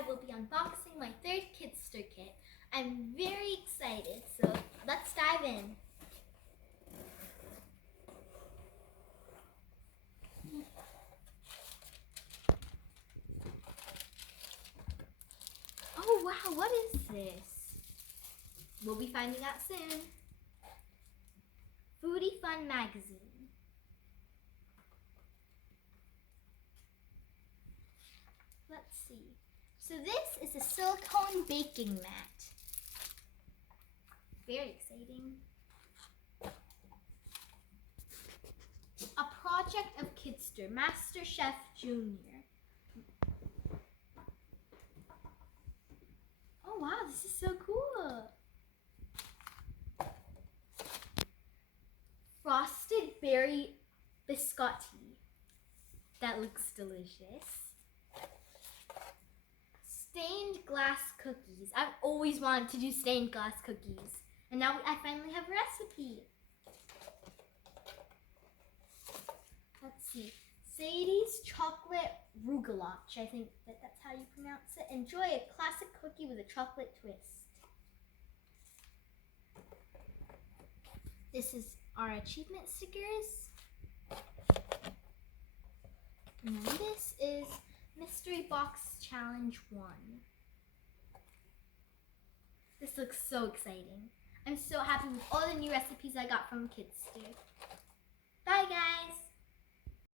I will be unboxing my third Kidstir kit. I'm very excited, so let's dive in. Oh wow, what is this? We'll be finding out soon. Foodie Fun magazine. Let's see. So this is a silicone baking mat. Very exciting. A project of Kidstir, Master Chef Junior. Oh wow, this is so cool. Frosted berry biscotti. That looks delicious. Stained glass cookies. I've always wanted to do stained glass cookies. And now I finally have a recipe. Let's see. Sadie's chocolate rougalach. I think that's how you pronounce it. Enjoy a classic cookie with a chocolate twist. This is our achievement stickers. And then this is Mystery Box Challenge 1. This looks so exciting. I'm so happy with all the new recipes I got from Kidstir. Bye guys!